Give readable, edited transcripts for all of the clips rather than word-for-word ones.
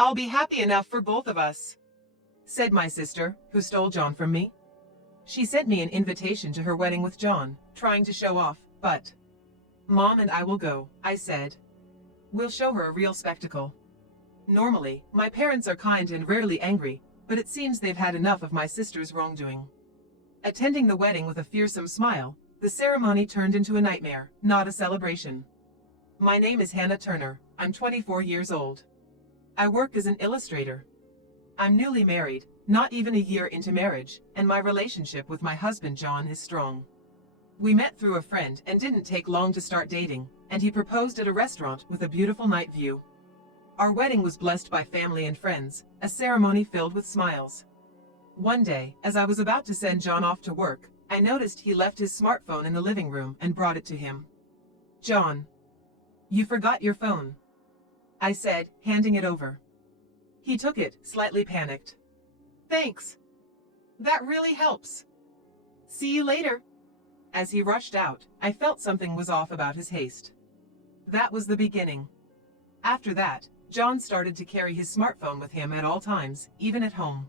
I'll be happy enough for both of us, said my sister, who stole John from me. She sent me an invitation to her wedding with John, trying to show off, but Mom and I will go, I said. We'll show her a real spectacle. Normally, my parents are kind and rarely angry, but it seems they've had enough of my sister's wrongdoing. Attending the wedding with a fearsome smile, the ceremony turned into a nightmare, not a celebration. My name is Hannah Turner. I'm 24 years old. I work as an illustrator. I'm newly married, not even a year into marriage, and my relationship with my husband John is strong. We met through a friend and didn't take long to start dating, and he proposed at a restaurant with a beautiful night view. Our wedding was blessed by family and friends, a ceremony filled with smiles. One day, as I was about to send John off to work, I noticed he left his smartphone in the living room and brought it to him. John, you forgot your phone, I said, handing it over. He took it, slightly panicked. Thanks. That really helps. See you later. As he rushed out, I felt something was off about his haste. That was the beginning. After that, John started to carry his smartphone with him at all times, even at home.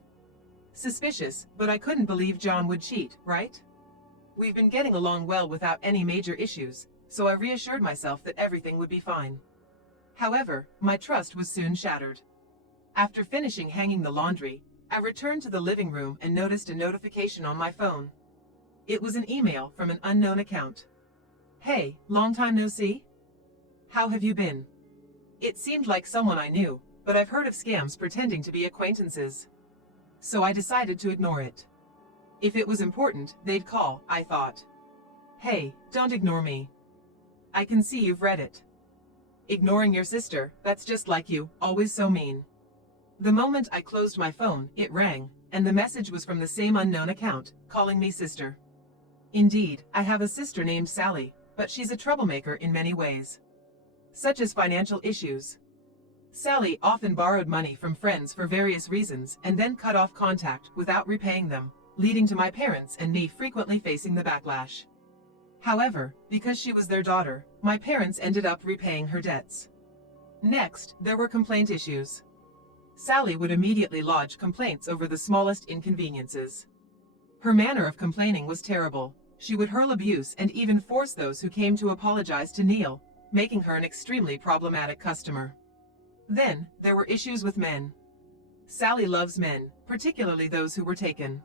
Suspicious, but I couldn't believe John would cheat, right? We've been getting along well without any major issues, so I reassured myself that everything would be fine. However, my trust was soon shattered. After finishing hanging the laundry, I returned to the living room and noticed a notification on my phone. It was an email from an unknown account. Hey, long time no see? How have you been? It seemed like someone I knew, but I've heard of scams pretending to be acquaintances. So I decided to ignore it. If it was important, they'd call, I thought. Hey, don't ignore me. I can see you've read it. Ignoring your sister, that's just like you, always so mean. The moment I closed my phone, it rang, and the message was from the same unknown account, calling me sister. Indeed, I have a sister named Sally, but she's a troublemaker in many ways. Such as financial issues. Sally often borrowed money from friends for various reasons and then cut off contact without repaying them, leading to my parents and me frequently facing the backlash. However, because she was their daughter, my parents ended up repaying her debts. Next, there were complaint issues. Sally would immediately lodge complaints over the smallest inconveniences. Her manner of complaining was terrible. She would hurl abuse and even force those who came to apologize to kneel, making her an extremely problematic customer. Then, there were issues with men. Sally loves men, particularly those who were taken.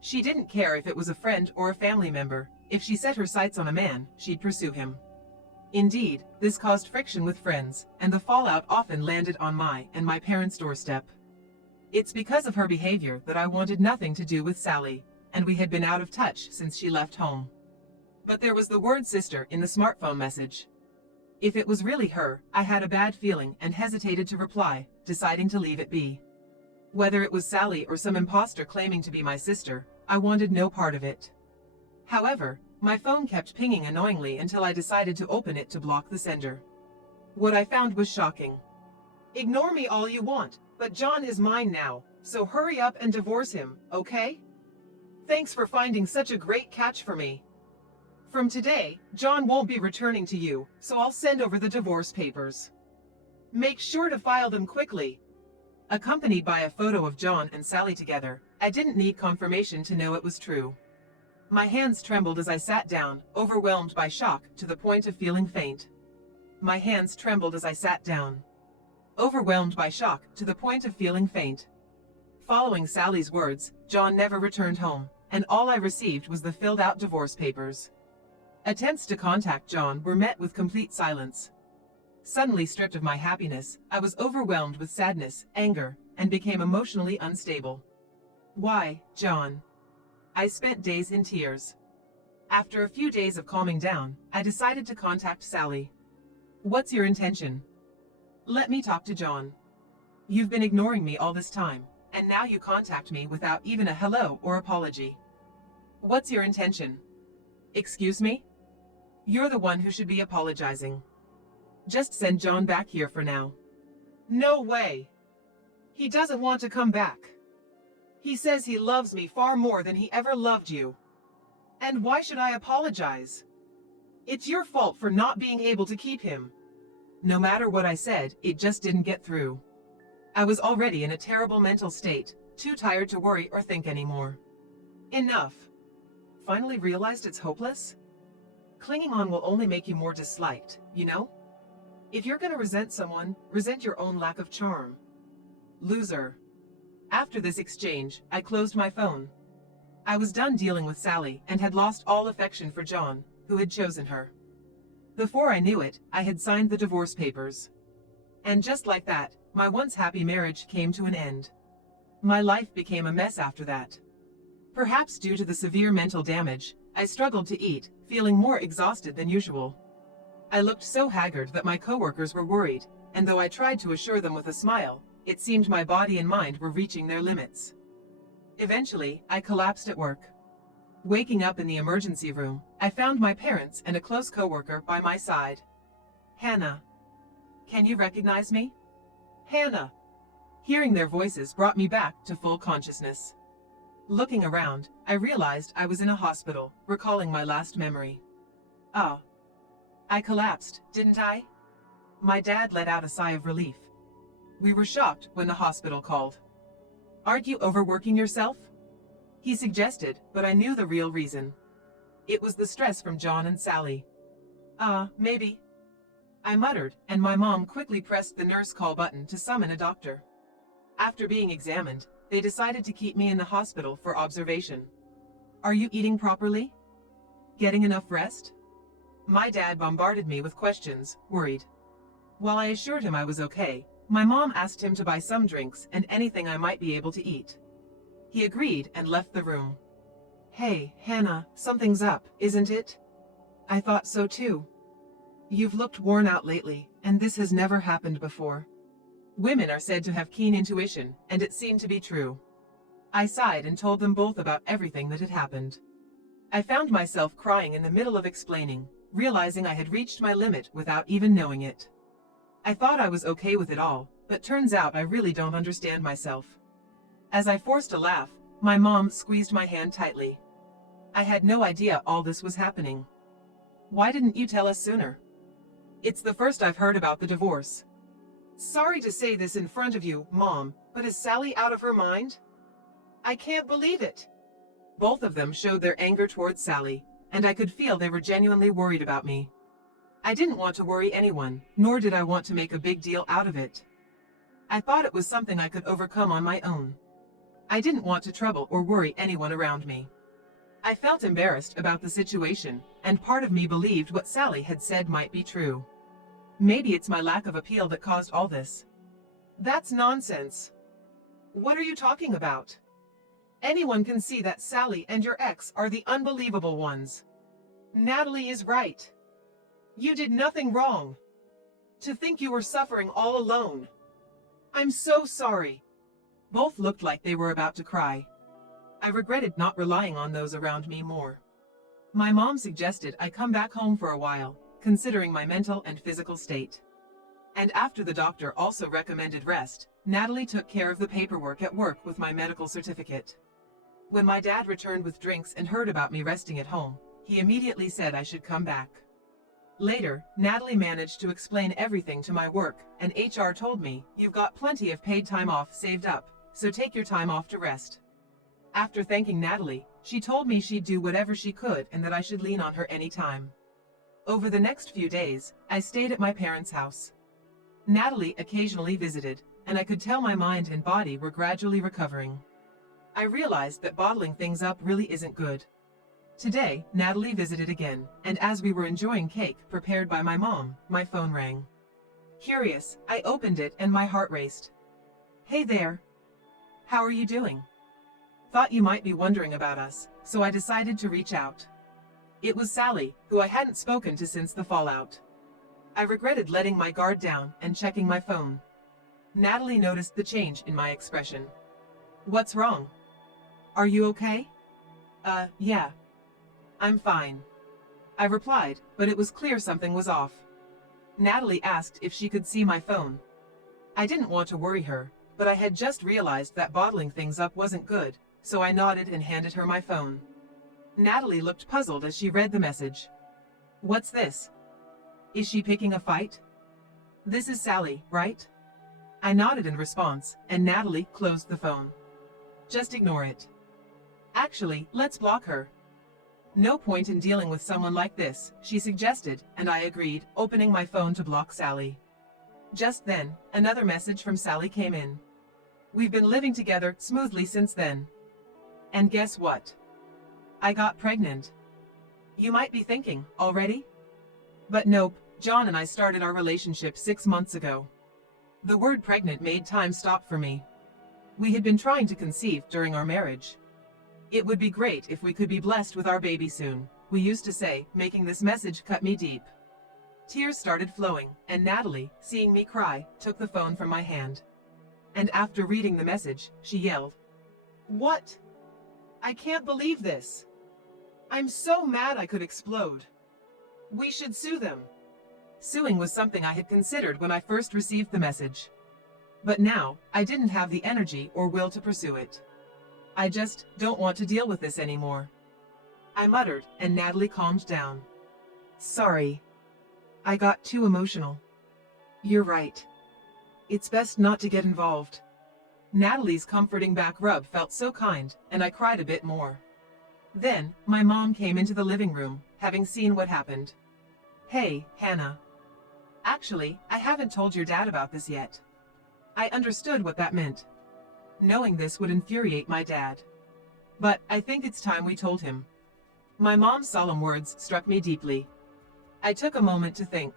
She didn't care if it was a friend or a family member. If she set her sights on a man, she'd pursue him. Indeed, this caused friction with friends, and the fallout often landed on my and my parents' doorstep. It's because of her behavior that I wanted nothing to do with Sally, and we had been out of touch since she left home. But there was the word sister in the smartphone message. If it was really her, I had a bad feeling and hesitated to reply, deciding to leave it be. Whether it was Sally or some imposter claiming to be my sister, I wanted no part of it. However, my phone kept pinging annoyingly until I decided to open it to block the sender. What I found was shocking. Ignore me all you want, but John is mine now, so hurry up and divorce him, okay? Thanks for finding such a great catch for me. From today, John won't be returning to you, so I'll send over the divorce papers. Make sure to file them quickly. Accompanied by a photo of John and Sally together, I didn't need confirmation to know it was true. My hands trembled as I sat down, overwhelmed by shock to the point of feeling faint. My hands trembled as I sat down, overwhelmed by shock to the point of feeling faint. Following Sally's words, John never returned home, and all I received was the filled-out divorce papers. Attempts to contact John were met with complete silence. Suddenly stripped of my happiness, I was overwhelmed with sadness, anger, and became emotionally unstable. Why, John? I spent days in tears. After a few days of calming down, I decided to contact Sally. What's your intention? Let me talk to John. You've been ignoring me all this time, and now you contact me without even a hello or apology. What's your intention? Excuse me? You're the one who should be apologizing. Just send John back here for now. No way. He doesn't want to come back. He says he loves me far more than he ever loved you. And why should I apologize? It's your fault for not being able to keep him. No matter what I said, it just didn't get through. I was already in a terrible mental state, too tired to worry or think anymore. Enough. Finally realized it's hopeless? Clinging on will only make you more disliked, you know? If you're gonna resent someone, resent your own lack of charm. Loser. After this exchange, I closed my phone. I was done dealing with Sally and had lost all affection for John, who had chosen her. Before I knew it, I had signed the divorce papers. And just like that, my once happy marriage came to an end. My life became a mess after that. Perhaps due to the severe mental damage, I struggled to eat, feeling more exhausted than usual. I looked so haggard that my coworkers were worried, and though I tried to assure them with a smile, it seemed my body and mind were reaching their limits. Eventually, I collapsed at work. Waking up in the emergency room, I found my parents and a close coworker by my side. Hannah. Can you recognize me? Hannah. Hearing their voices brought me back to full consciousness. Looking around, I realized I was in a hospital, recalling my last memory. Oh. I collapsed, didn't I? My dad let out a sigh of relief. We were shocked when the hospital called. Aren't you overworking yourself? He suggested, but I knew the real reason. It was the stress from John and Sally. Maybe. I muttered, and my mom quickly pressed the nurse call button to summon a doctor. After being examined, they decided to keep me in the hospital for observation. Are you eating properly? Getting enough rest? My dad bombarded me with questions, worried. While I assured him I was okay, my mom asked him to buy some drinks and anything I might be able to eat. He agreed and left the room. Hey, Hannah, something's up, isn't it? I thought so too. You've looked worn out lately, and this has never happened before. Women are said to have keen intuition, and it seemed to be true. I sighed and told them both about everything that had happened. I found myself crying in the middle of explaining, realizing I had reached my limit without even knowing it. I thought I was okay with it all, but turns out I really don't understand myself. As I forced a laugh, my mom squeezed my hand tightly. I had no idea all this was happening. Why didn't you tell us sooner? It's the first I've heard about the divorce. Sorry to say this in front of you, Mom, but is Sally out of her mind? I can't believe it. Both of them showed their anger towards Sally, and I could feel they were genuinely worried about me. I didn't want to worry anyone, nor did I want to make a big deal out of it. I thought it was something I could overcome on my own. I didn't want to trouble or worry anyone around me. I felt embarrassed about the situation, and part of me believed what Sally had said might be true. Maybe it's my lack of appeal that caused all this. That's nonsense. What are you talking about? Anyone can see that Sally and your ex are the unbelievable ones. Natalie is right. You did nothing wrong. To think you were suffering all alone. I'm so sorry. Both looked like they were about to cry. I regretted not relying on those around me more. My mom suggested I come back home for a while, considering my mental and physical state. And after the doctor also recommended rest, Natalie took care of the paperwork at work with my medical certificate. When my dad returned with drinks and heard about me resting at home, he immediately said I should come back. Later, Natalie managed to explain everything to my work, and HR told me, "You've got plenty of paid time off saved up, so take your time off to rest." After thanking Natalie, she told me she'd do whatever she could and that I should lean on her anytime. Over the next few days, I stayed at my parents' house. Natalie occasionally visited, and I could tell my mind and body were gradually recovering. I realized that bottling things up really isn't good. Today, Natalie visited again, and as we were enjoying cake prepared by my mom, my phone rang. Curious, I opened it and my heart raced. Hey there. How are you doing? Thought you might be wondering about us, so I decided to reach out. It was Sally, who I hadn't spoken to since the fallout. I regretted letting my guard down and checking my phone. Natalie noticed the change in my expression. What's wrong? Are you okay? Yeah. I'm fine. I replied, but it was clear something was off. Natalie asked if she could see my phone. I didn't want to worry her, but I had just realized that bottling things up wasn't good, so I nodded and handed her my phone. Natalie looked puzzled as she read the message. What's this? Is she picking a fight? This is Sally, right? I nodded in response, and Natalie closed the phone. Just ignore it. Actually, let's block her. No point in dealing with someone like this, she suggested, and I agreed, opening my phone to block Sally. Just then, another message from Sally came in. We've been living together smoothly since then. And guess what? I got pregnant. You might be thinking, already? But nope, John and I started our relationship 6 months ago. The word pregnant made time stop for me. We had been trying to conceive during our marriage. It would be great if we could be blessed with our baby soon, we used to say, making this message cut me deep. Tears started flowing, and Natalie, seeing me cry, took the phone from my hand. And after reading the message, she yelled, "What? I can't believe this. I'm so mad I could explode. We should sue them." Suing was something I had considered when I first received the message. But now, I didn't have the energy or will to pursue it. I just don't want to deal with this anymore. I muttered, and Natalie calmed down. Sorry. I got too emotional. You're right. It's best not to get involved. Natalie's comforting back rub felt so kind, and I cried a bit more. Then, my mom came into the living room, having seen what happened. Hey, Hannah. Actually, I haven't told your dad about this yet. I understood what that meant. Knowing this would infuriate my dad. But I think it's time we told him. My mom's solemn words struck me deeply. I took a moment to think.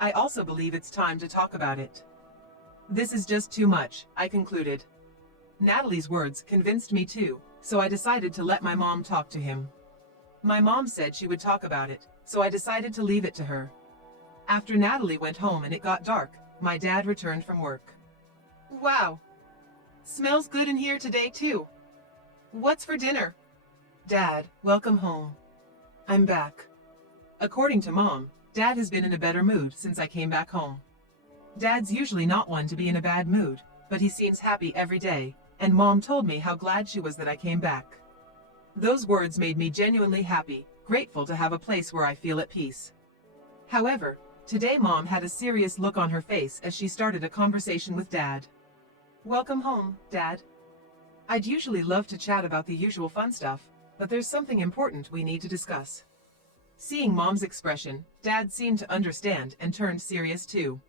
I also believe it's time to talk about it. This is just too much, I concluded. Natalie's words convinced me too, so I decided to let my mom talk to him. My mom said she would talk about it, so I decided to leave it to her. After Natalie went home and it got dark, my dad returned from work. Wow. Smells good in here today too. What's for dinner? Dad, welcome home. I'm back. According to Mom, Dad has been in a better mood since I came back home. Dad's usually not one to be in a bad mood, but he seems happy every day, and Mom told me how glad she was that I came back. Those words made me genuinely happy, grateful to have a place where I feel at peace. However, today Mom had a serious look on her face as she started a conversation with Dad. Welcome home, Dad. I'd usually love to chat about the usual fun stuff, but there's something important we need to discuss. Seeing Mom's expression, Dad seemed to understand and turned serious too.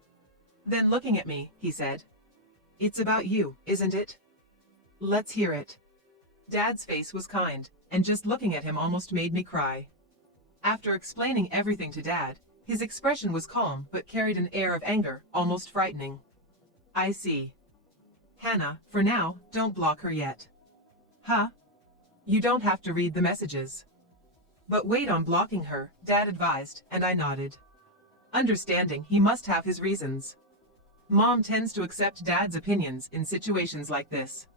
Then looking at me, he said, "It's about you, isn't it? Let's hear it." Dad's face was kind, and just looking at him almost made me cry. After explaining everything to Dad, his expression was calm but carried an air of anger, almost frightening. I see. Hannah, for now, don't block her yet. Huh? You don't have to read the messages. But wait on blocking her, Dad advised, and I nodded. Understanding he must have his reasons. Mom tends to accept Dad's opinions in situations like this.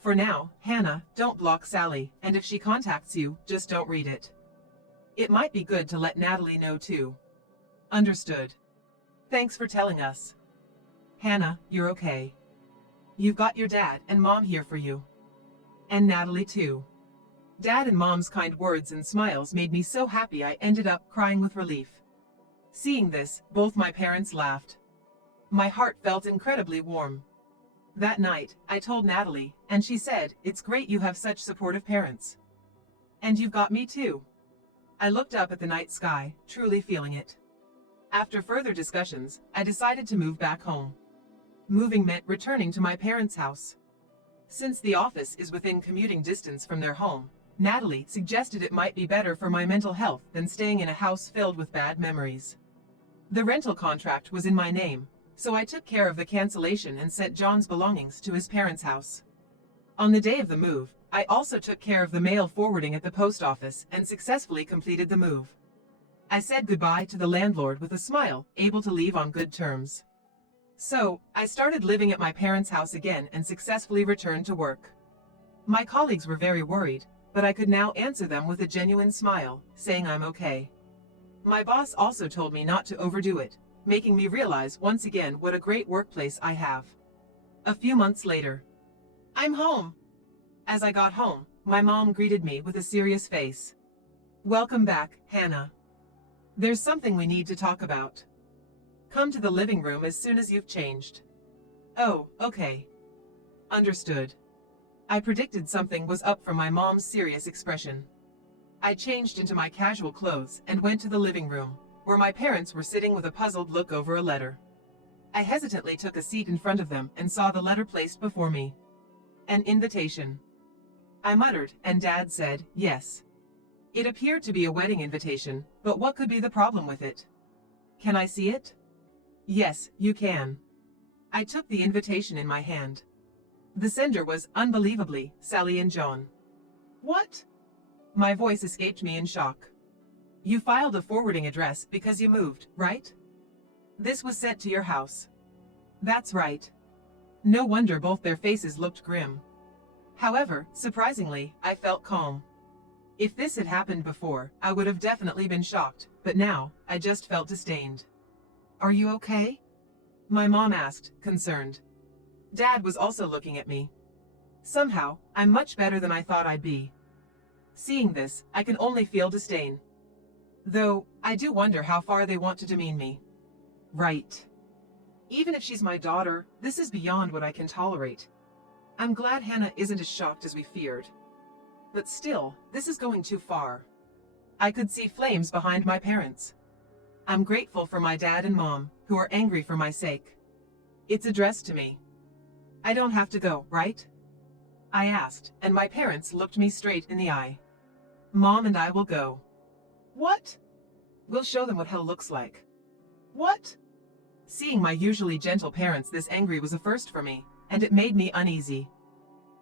For now, Hannah, don't block Sally, and if she contacts you, just don't read it. It might be good to let Natalie know too. Understood. Thanks for telling us. Hannah, you're okay. You've got your dad and Mom here for you. And Natalie too. Dad and Mom's kind words and smiles made me so happy I ended up crying with relief. Seeing this, both my parents laughed. My heart felt incredibly warm. That night, I told Natalie, and she said, "It's great you have such supportive parents. And you've got me too." I looked up at the night sky, truly feeling it. After further discussions, I decided to move back home. Moving meant returning to my parents' house. Since the office is within commuting distance from their home, Natalie suggested it might be better for my mental health than staying in a house filled with bad memories. The rental contract was in my name, so I took care of the cancellation and sent John's belongings to his parents' house. On the day of the move, I also took care of the mail forwarding at the post office and successfully completed the move. I said goodbye to the landlord with a smile, able to leave on good terms. So, I started living at my parents' house again and successfully returned to work. My colleagues were very worried, but I could now answer them with a genuine smile, saying I'm okay. My boss also told me not to overdo it, making me realize once again what a great workplace I have. A few months later, I'm home. As I got home, my mom greeted me with a serious face. Welcome back, Hannah. There's something we need to talk about. Come to the living room as soon as you've changed. Oh, okay. Understood. I predicted something was up from my mom's serious expression. I changed into my casual clothes and went to the living room, where my parents were sitting with a puzzled look over a letter. I hesitantly took a seat in front of them and saw the letter placed before me. An invitation. I muttered, and Dad said, yes. It appeared to be a wedding invitation, but what could be the problem with it? Can I see it? Yes, you can. I took the invitation in my hand. The sender was, unbelievably, Sally and John. What? My voice escaped me in shock. You filed a forwarding address because you moved, right? This was sent to your house. That's right. No wonder both their faces looked grim. However, surprisingly, I felt calm. If this had happened before, I would have definitely been shocked, but now, I just felt disdained. Are you okay? My mom asked, concerned. Dad was also looking at me. Somehow, I'm much better than I thought I'd be. Seeing this, I can only feel disdain. Though, I do wonder how far they want to demean me. Right. Even if she's my daughter, this is beyond what I can tolerate. I'm glad Hannah isn't as shocked as we feared. But still, this is going too far. I could see flames behind my parents. I'm grateful for my dad and mom, who are angry for my sake. It's addressed to me. I don't have to go, right? I asked, and my parents looked me straight in the eye. Mom and I will go. What? We'll show them what hell looks like. What? Seeing my usually gentle parents this angry was a first for me, and it made me uneasy.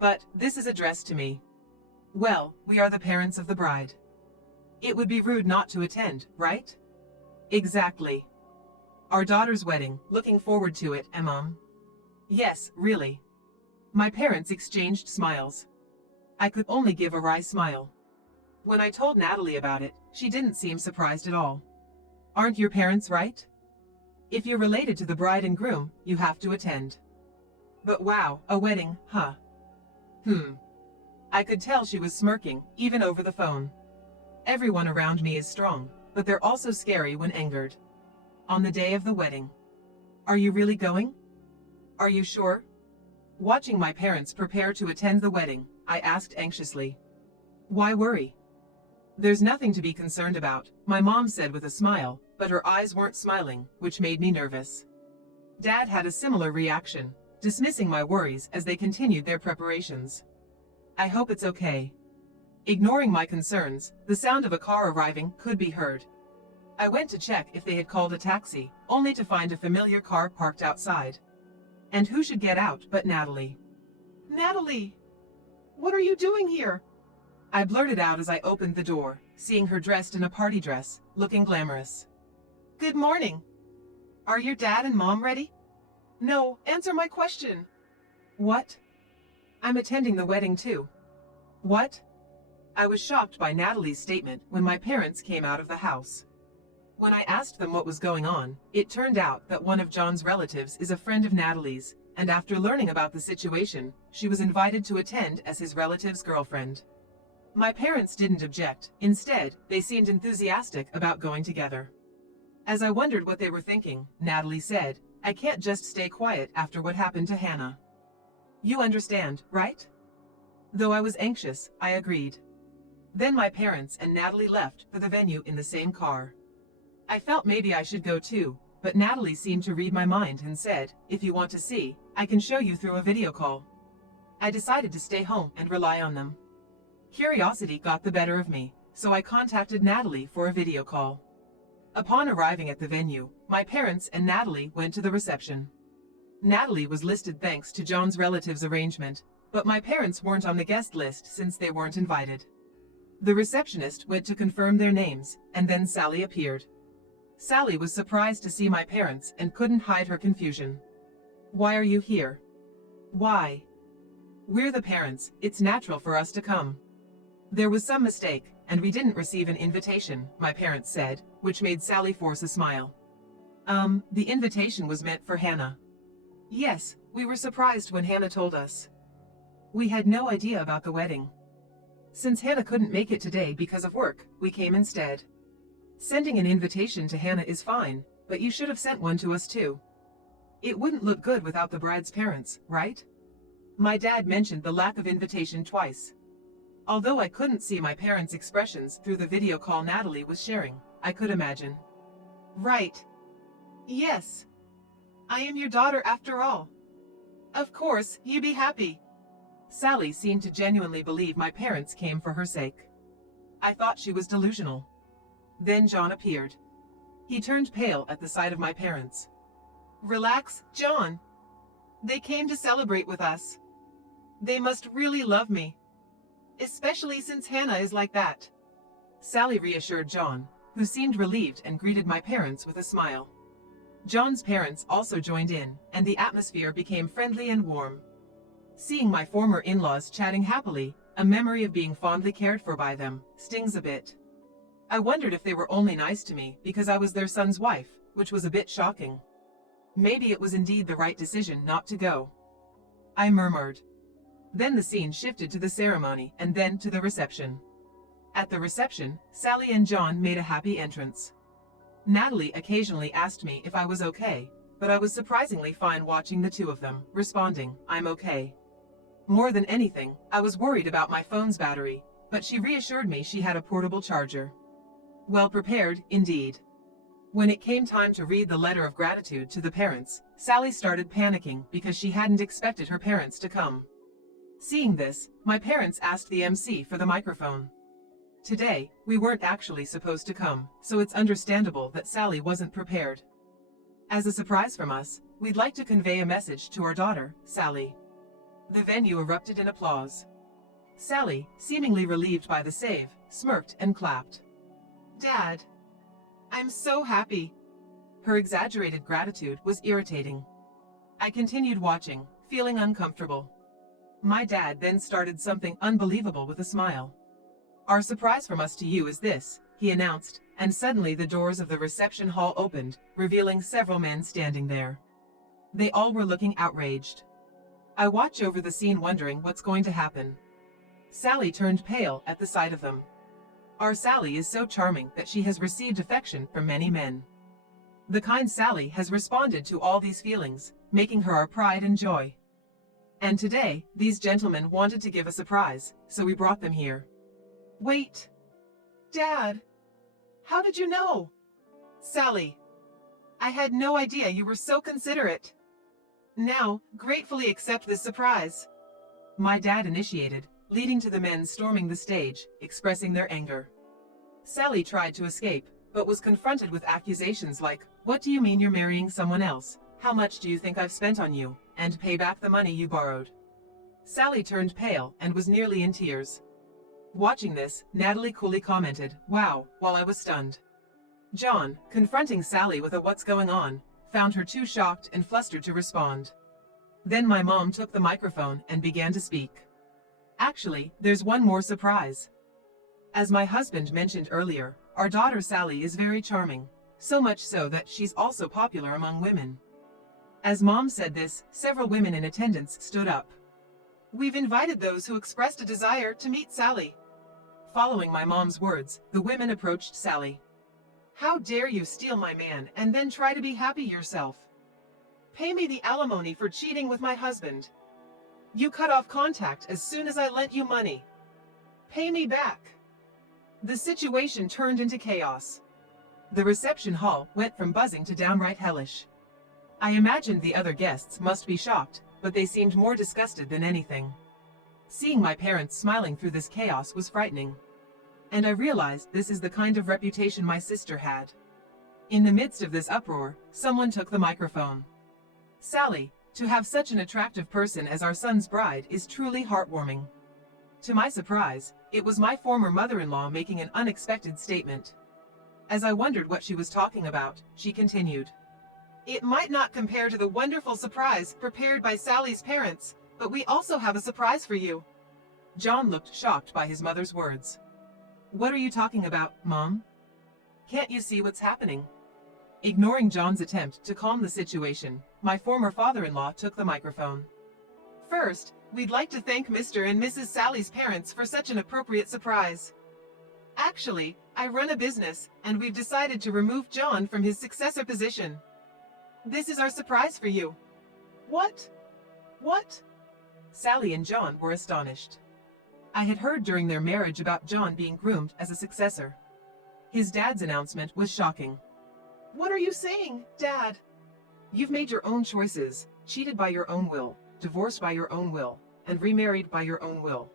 But this is addressed to me. Well, we are the parents of the bride. It would be rude not to attend, right? Exactly. Our daughter's wedding, looking forward to it, Mom. Yes, really. My parents exchanged smiles. I could only give a wry smile. When I told Natalie about it, she didn't seem surprised at all. Aren't your parents right? If you're related to the bride and groom, you have to attend. But wow, a wedding, huh? I could tell she was smirking, even over the phone. Everyone around me is strong, but they're also scary when angered. On the day of the wedding. Are you really going? Are you sure? Watching my parents prepare to attend the wedding, I asked anxiously. Why worry? There's nothing to be concerned about, my mom said with a smile, but her eyes weren't smiling, which made me nervous. Dad had a similar reaction, dismissing my worries as they continued their preparations. I hope it's okay. Ignoring my concerns, the sound of a car arriving could be heard. I went to check if they had called a taxi, only to find a familiar car parked outside. And who should get out but Natalie? Natalie! What are you doing here? I blurted out as I opened the door, seeing her dressed in a party dress, looking glamorous. Good morning. Are your dad and mom ready? No, answer my question. What? I'm attending the wedding too. What? I was shocked by Natalie's statement when my parents came out of the house. When I asked them what was going on, it turned out that one of John's relatives is a friend of Natalie's, and after learning about the situation, she was invited to attend as his relative's girlfriend. My parents didn't object, instead, they seemed enthusiastic about going together. As I wondered what they were thinking, Natalie said, I can't just stay quiet after what happened to Hannah. You understand, right? Though I was anxious, I agreed. Then my parents and Natalie left for the venue in the same car. I felt maybe I should go too, but Natalie seemed to read my mind and said, if you want to see, I can show you through a video call. I decided to stay home and rely on them. Curiosity got the better of me, so I contacted Natalie for a video call. Upon arriving at the venue, my parents and Natalie went to the reception. Natalie was listed thanks to John's relatives' arrangement, but my parents weren't on the guest list since they weren't invited. The receptionist went to confirm their names, and then Sally appeared. Sally was surprised to see my parents and couldn't hide her confusion. Why are you here? Why? We're the parents, it's natural for us to come. There was some mistake, and we didn't receive an invitation, my parents said, which made Sally force a smile. The invitation was meant for Hannah. Yes, we were surprised when Hannah told us. We had no idea about the wedding. Since Hannah couldn't make it today because of work, we came instead. Sending an invitation to Hannah is fine, but you should have sent one to us too. It wouldn't look good without the bride's parents, right? My dad mentioned the lack of invitation twice. Although I couldn't see my parents' expressions through the video call Natalie was sharing, I could imagine. Right. Yes. I am your daughter after all. Of course, you be happy. Sally seemed to genuinely believe my parents came for her sake. I thought she was delusional. Then John appeared. He turned pale at the sight of my parents. Relax, John. They came to celebrate with us. They must really love me. Especially since Hannah is like that. Sally reassured John, who seemed relieved and greeted my parents with a smile. John's parents also joined in, and the atmosphere became friendly and warm. Seeing my former in-laws chatting happily, a memory of being fondly cared for by them, stings a bit. I wondered if they were only nice to me because I was their son's wife, which was a bit shocking. Maybe it was indeed the right decision not to go. I murmured. Then the scene shifted to the ceremony and then to the reception. At the reception, Sally and John made a happy entrance. Natalie occasionally asked me if I was okay, but I was surprisingly fine watching the two of them, responding, "I'm okay." More than anything, I was worried about my phone's battery, but she reassured me she had a portable charger. Well prepared, indeed. When it came time to read the letter of gratitude to the parents, Sally started panicking because she hadn't expected her parents to come. Seeing this, my parents asked the MC for the microphone. Today, we weren't actually supposed to come, so it's understandable that Sally wasn't prepared. As a surprise from us, we'd like to convey a message to our daughter, Sally. The venue erupted in applause. Sally, seemingly relieved by the save, smirked and clapped. Dad, I'm so happy. Her exaggerated gratitude was irritating. I continued watching, feeling uncomfortable. My dad then started something unbelievable with a smile. Our surprise from us to you is this, he announced, and suddenly the doors of the reception hall opened, revealing several men standing there. They all were looking outraged. I watch over the scene wondering what's going to happen. Sally turned pale at the sight of them. Our Sally is so charming that she has received affection from many men. The kind Sally has responded to all these feelings, making her our pride and joy. And today, these gentlemen wanted to give a surprise, so we brought them here. Wait. Dad. How did you know? Sally. I had no idea you were so considerate. Now, gratefully accept this surprise. My dad initiated, leading to the men storming the stage, expressing their anger. Sally tried to escape, but was confronted with accusations like, "What do you mean you're marrying someone else? How much do you think I've spent on you? And pay back the money you borrowed." Sally turned pale and was nearly in tears. Watching this, Natalie coolly commented, "Wow," while I was stunned. John, confronting Sally with a "what's going on," found her too shocked and flustered to respond. Then my mom took the microphone and began to speak. Actually, there's one more surprise. As my husband mentioned earlier, our daughter Sally is very charming, so much so that she's also popular among women. As Mom said this, several women in attendance stood up. We've invited those who expressed a desire to meet Sally. Following my mom's words, the women approached Sally. How dare you steal my man and then try to be happy yourself? Pay me the alimony for cheating with my husband. You cut off contact as soon as I lent you money. Pay me back. The situation turned into chaos. The reception hall went from buzzing to downright hellish. I imagined the other guests must be shocked, but they seemed more disgusted than anything. Seeing my parents smiling through this chaos was frightening. And I realized this is the kind of reputation my sister had. In the midst of this uproar, someone took the microphone. Sally, to have such an attractive person as our son's bride is truly heartwarming. To my surprise, it was my former mother-in-law making an unexpected statement. As I wondered what she was talking about, she continued. It might not compare to the wonderful surprise prepared by Sally's parents, but we also have a surprise for you. John looked shocked by his mother's words. What are you talking about, Mom? Can't you see what's happening? Ignoring John's attempt to calm the situation, my former father-in-law took the microphone. First, we'd like to thank Mr. and Mrs. Sally's parents for such an appropriate surprise. Actually, I run a business, and we've decided to remove John from his successor position. This is our surprise for you. What? What? Sally and John were astonished. I had heard during their marriage about John being groomed as a successor. His dad's announcement was shocking. What are you saying, Dad? You've made your own choices, cheated by your own will, divorced by your own will, and remarried by your own will.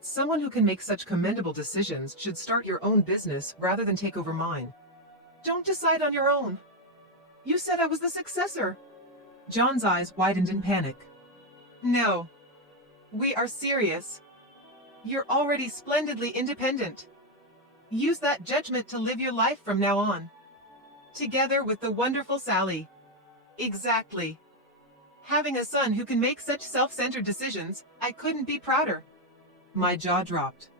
Someone who can make such commendable decisions should start your own business rather than take over mine. Don't decide on your own. You said I was the successor. John's eyes widened in panic. No. We are serious. You're already splendidly independent. Use that judgment to live your life from now on. Together with the wonderful Sally. Exactly. Having a son who can make such self-centered decisions, I couldn't be prouder. My jaw dropped.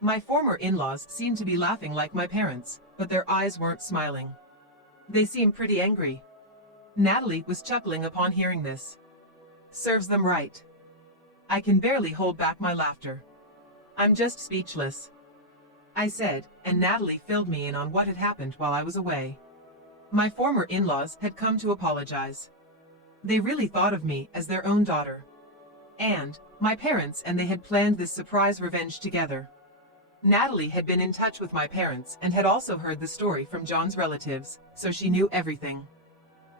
My former in-laws seemed to be laughing like my parents, but their eyes weren't smiling. They seemed pretty angry. Natalie was chuckling upon hearing this. Serves them right. I can barely hold back my laughter. I'm just speechless, I said, and Natalie filled me in on what had happened while I was away. My former in-laws had come to apologize. They really thought of me as their own daughter. And my parents and they had planned this surprise revenge together. Natalie had been in touch with my parents and had also heard the story from John's relatives, so she knew everything.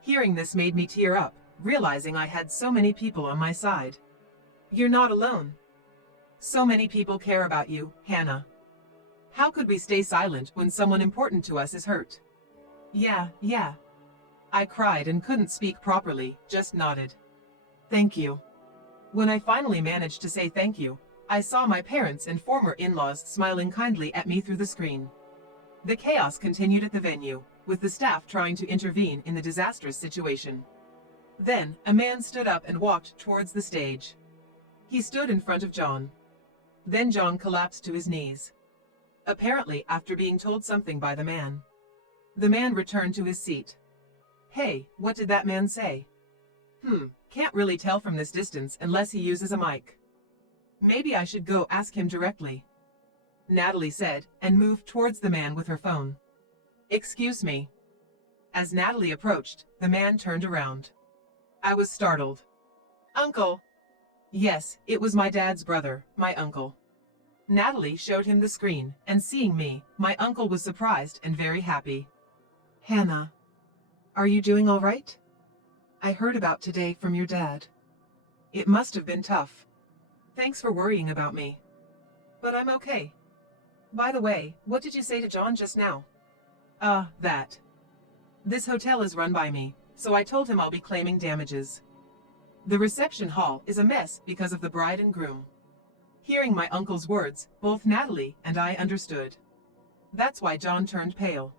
Hearing this made me tear up, realizing I had so many people on my side. You're not alone. So many people care about you, Hannah. How could we stay silent when someone important to us is hurt? Yeah. I cried and couldn't speak properly, just nodded. Thank you. When I finally managed to say thank you, I saw my parents and former in-laws smiling kindly at me through the screen. The chaos continued at the venue, with the staff trying to intervene in the disastrous situation. Then, a man stood up and walked towards the stage. He stood in front of John. Then John collapsed to his knees. Apparently after being told something by the man. The man returned to his seat. Hey, what did that man say? Can't really tell from this distance unless he uses a mic. Maybe I should go ask him directly, Natalie said, and moved towards the man with her phone. Excuse me. As Natalie approached, the man turned around. I was startled. Uncle. Yes, it was my dad's brother, my uncle. Natalie showed him the screen, and seeing me, my uncle was surprised and very happy. Hannah, are you doing all right? I heard about today from your dad. It must have been tough. Thanks for worrying about me. But I'm okay. By the way, what did you say to John just now? That. This hotel is run by me, so I told him I'll be claiming damages. The reception hall is a mess because of the bride and groom. Hearing my uncle's words, both Natalie and I understood. That's why John turned pale.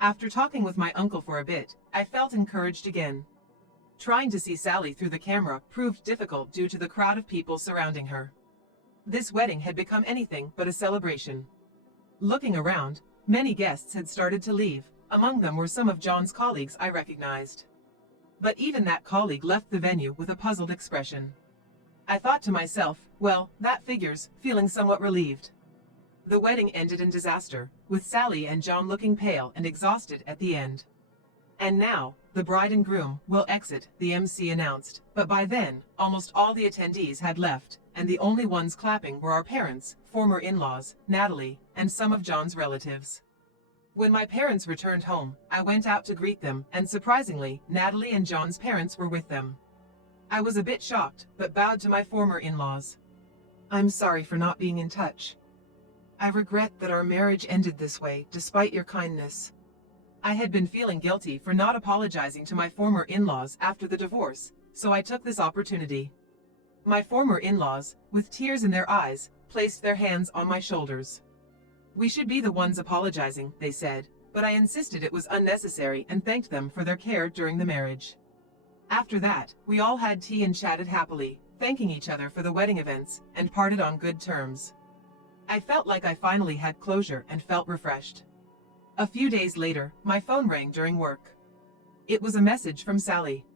After talking with my uncle for a bit, I felt encouraged again. Trying to see Sally through the camera proved difficult due to the crowd of people surrounding her. This wedding had become anything but a celebration. Looking around, many guests had started to leave. Among them were some of John's colleagues I recognized. But even that colleague left the venue with a puzzled expression. I thought to myself, well, that figures, feeling somewhat relieved. The wedding ended in disaster, with Sally and John looking pale and exhausted at the end. And now, the bride and groom will exit, the MC announced, but by then, almost all the attendees had left, and the only ones clapping were our parents, former in-laws, Natalie, and some of John's relatives. When my parents returned home, I went out to greet them, and surprisingly, Natalie and John's parents were with them. I was a bit shocked, but bowed to my former in-laws. I'm sorry for not being in touch. I regret that our marriage ended this way, despite your kindness. I had been feeling guilty for not apologizing to my former in-laws after the divorce, so I took this opportunity. My former in-laws, with tears in their eyes, placed their hands on my shoulders. We should be the ones apologizing, they said, but I insisted it was unnecessary and thanked them for their care during the marriage. After that, we all had tea and chatted happily, thanking each other for the wedding events, and parted on good terms. I felt like I finally had closure and felt refreshed. A few days later, my phone rang during work. It was a message from Sally.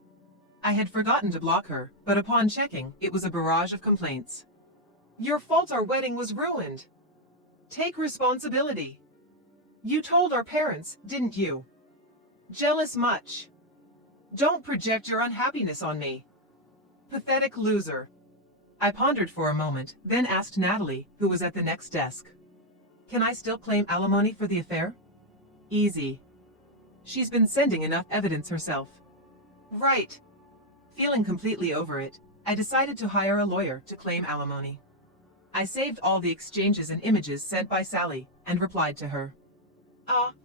I had forgotten to block her, but upon checking, it was a barrage of complaints. Your fault our wedding was ruined. Take responsibility. You told our parents, didn't you? Jealous much. Don't project your unhappiness on me. Pathetic loser. I pondered for a moment, then asked Natalie, who was at the next desk. Can I still claim alimony for the affair? Easy. She's been sending enough evidence herself. Right. Feeling completely over it, I decided to hire a lawyer to claim alimony. I saved all the exchanges and images sent by Sally, and replied to her.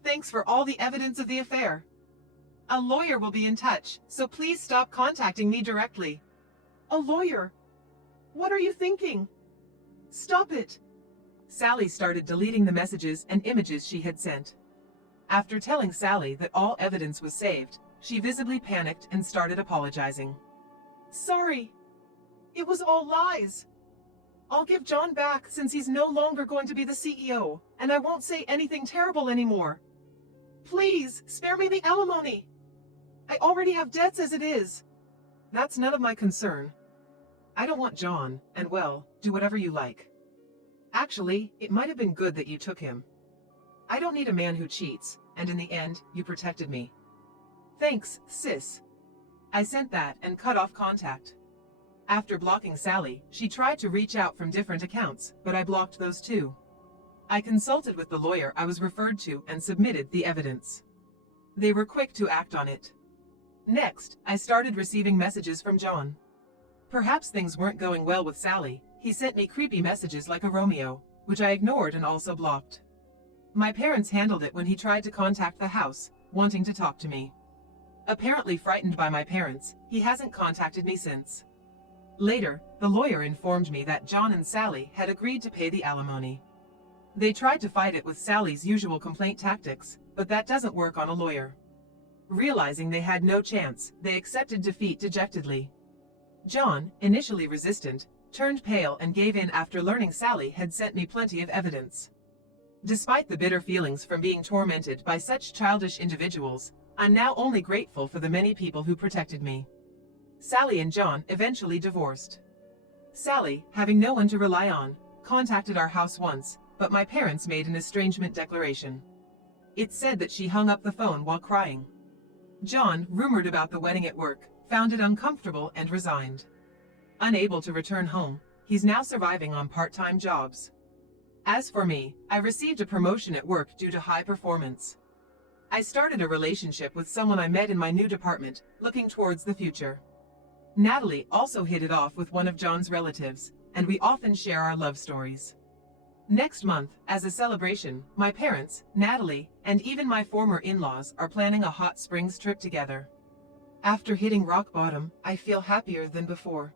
Thanks for all the evidence of the affair. A lawyer will be in touch, so please stop contacting me directly. A lawyer? What are you thinking? Stop it. Sally started deleting the messages and images she had sent. After telling Sally that all evidence was saved, she visibly panicked and started apologizing. Sorry. It was all lies. I'll give John back since he's no longer going to be the CEO, and I won't say anything terrible anymore. Please, spare me the alimony. I already have debts as it is. That's none of my concern. I don't want John, and well, do whatever you like. Actually, it might have been good that you took him. I don't need a man who cheats, and in the end, you protected me. Thanks, sis. I sent that and cut off contact. After blocking Sally, she tried to reach out from different accounts, but I blocked those too. I consulted with the lawyer I was referred to and submitted the evidence. They were quick to act on it. Next, I started receiving messages from John. Perhaps things weren't going well with Sally. He sent me creepy messages like a Romeo, which I ignored and also blocked. My parents handled it when he tried to contact the house, wanting to talk to me. Apparently frightened by my parents, he hasn't contacted me since. Later, the lawyer informed me that John and Sally had agreed to pay the alimony. They tried to fight it with Sally's usual complaint tactics, but that doesn't work on a lawyer. Realizing they had no chance, they accepted defeat dejectedly. John, initially resistant, turned pale and gave in after learning Sally had sent me plenty of evidence. Despite the bitter feelings from being tormented by such childish individuals, I'm now only grateful for the many people who protected me. Sally and John eventually divorced. Sally, having no one to rely on, contacted our house once, but my parents made an estrangement declaration. It said that she hung up the phone while crying. John, rumored about the wedding at work, found it uncomfortable and resigned. Unable to return home, he's now surviving on part-time jobs. As for me, I received a promotion at work due to high performance. I started a relationship with someone I met in my new department, looking towards the future. Natalie also hit it off with one of John's relatives, and we often share our love stories. Next month, as a celebration, my parents, Natalie, and even my former in-laws are planning a hot springs trip together. After hitting rock bottom, I feel happier than before.